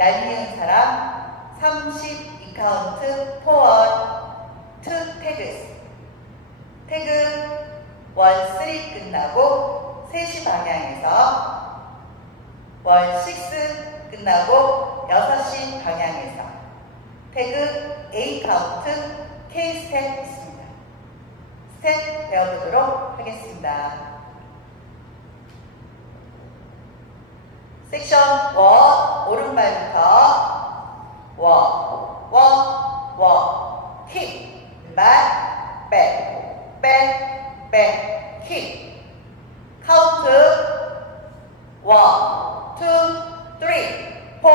얄미운 사람 32카운트 포원 2 태그 태그 1, 3 끝나고 3시 방향에서 1, 6 끝나고 6시 방향에서 태그 8 카운트 K 스텝 있습니다. 스텝 배워보도록 하겠습니다. 섹션 1 오른발부터 킥 왼발 백 킥 카운트 1, 2, 3, 4,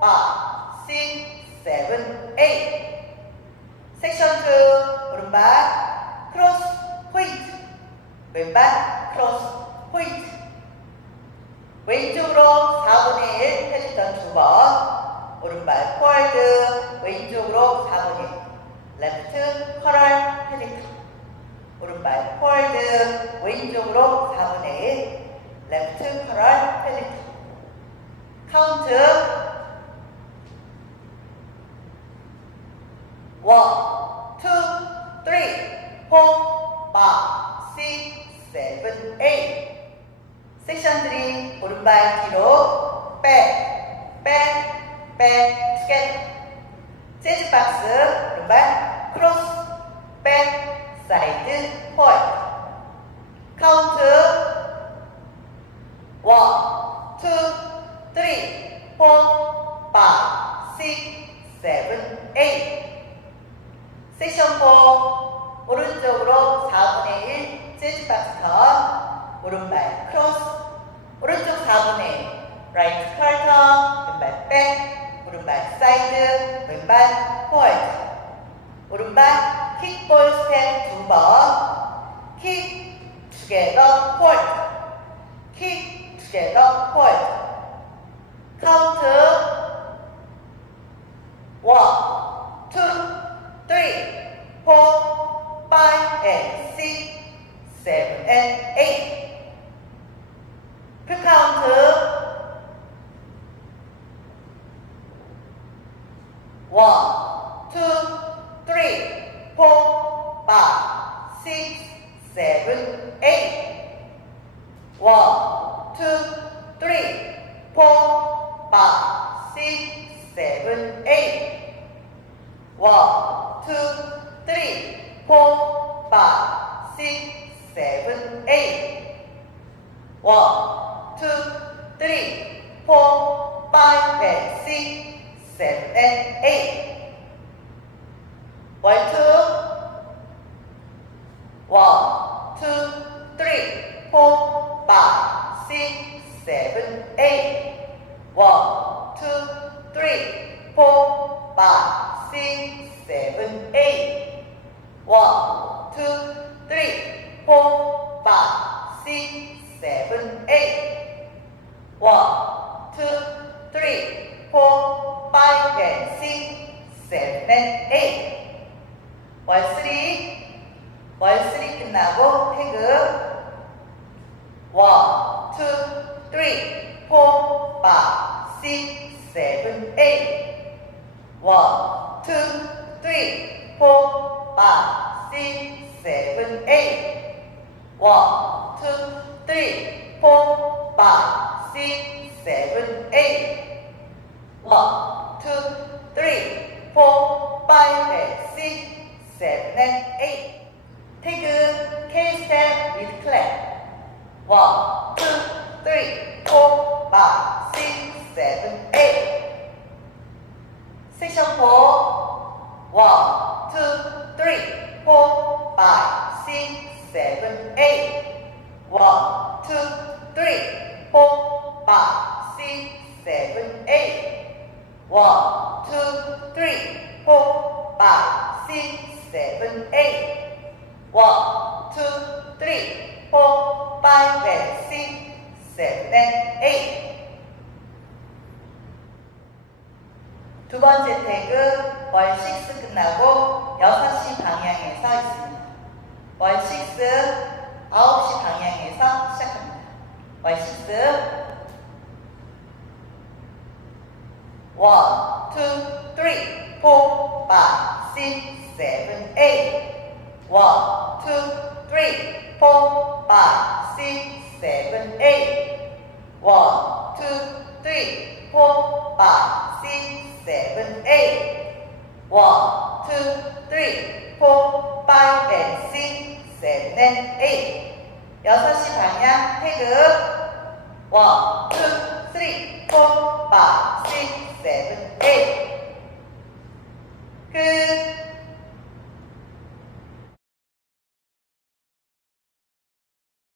5, 6, 7, 8 섹션 2 오른발 크로스 포인트 왼발 크로스 포인트 왼쪽으로 4분의 1 패턴 2번 오른발 포월드 왼쪽으로 4분의 1 레프트 커럴 패턴 오른발 포월드 왼쪽으로 4분의 1 레프트 커럴 패턴 카운트 1, 2, 3, 4, 5, 6, 7, 8 섹션 3 오른발 뒤로 투게더 재즈 박스 오른발 크로스 사이드 포인트 카운트 1, 2, 3, 4, 5, 6, 7, 8 섹션 4 오른쪽으로 4분의 1 재즈 박스 턴 오른발 크로스 오른쪽 4분의 1 라이트 컬턴 왼발 백 오른발 사이드 왼발 포월드 오른발 킥볼 스텝 2번 킥 투게더 포월드 킥 투게더 포월드 카운트 1, 2, 3, 4, 5 and 6 7 and 8 풀 카운트 1, 2, 3, 4, 5, 6, 7, 8 1, 2, 3, 4, 5, 6, 7, 8 1, 2, 3, 4, 5, 6, 7, 8 1, 2, 3, 4, 5, and 6, 7, and 8 1, 2 1, 2, 3, 4, 5, 6, 7, 8 1, 2, 3, 4, 5, 6, 7, 8 1, 2, 3, 4, 5, 6, 7, 8 1, 2, 3, 4, 5, and 6, 7, and 8 1, 3 끝나고 태그 1, 2, 3, 4, 5, 6, 7, 8 1, 2, 3, 4, 5, 6, 7, 8 1, 2, 3, 4, 5, 6, 7, 8 1, 2, 3, 4, 5, and 6, 7, and 8 태그 K 스텝 with clap 1, 2, 3, 4, 5, 6, 7, 8 섹션 4 1, 2, 3, 4, 5, 6, 7, 8 1, 2, 3, 4, 5, 6, 7, 8 1, 2, 3, 4, 5, 6, 7, 8 1, 2, 3, 4, 5, and 6, 7, and 8 두 번째 태그 1, 6 끝나고 6시 방향에서 있습니다. 1, 6 9시 방향에서 시작합니다. 1, 6 1, 2, 3, 4, 5, 6, 7, 8. 1, 2, 3, 4, 5, 6, 7, 8. 1, 2, 3, 4, 5, 6, 7, 8. 1, 2, 3, 4, 5, and 6, 7, and 8. 6시 방향 태그 1, 2, 3, 4, 5, 6, 7, 8. 끝.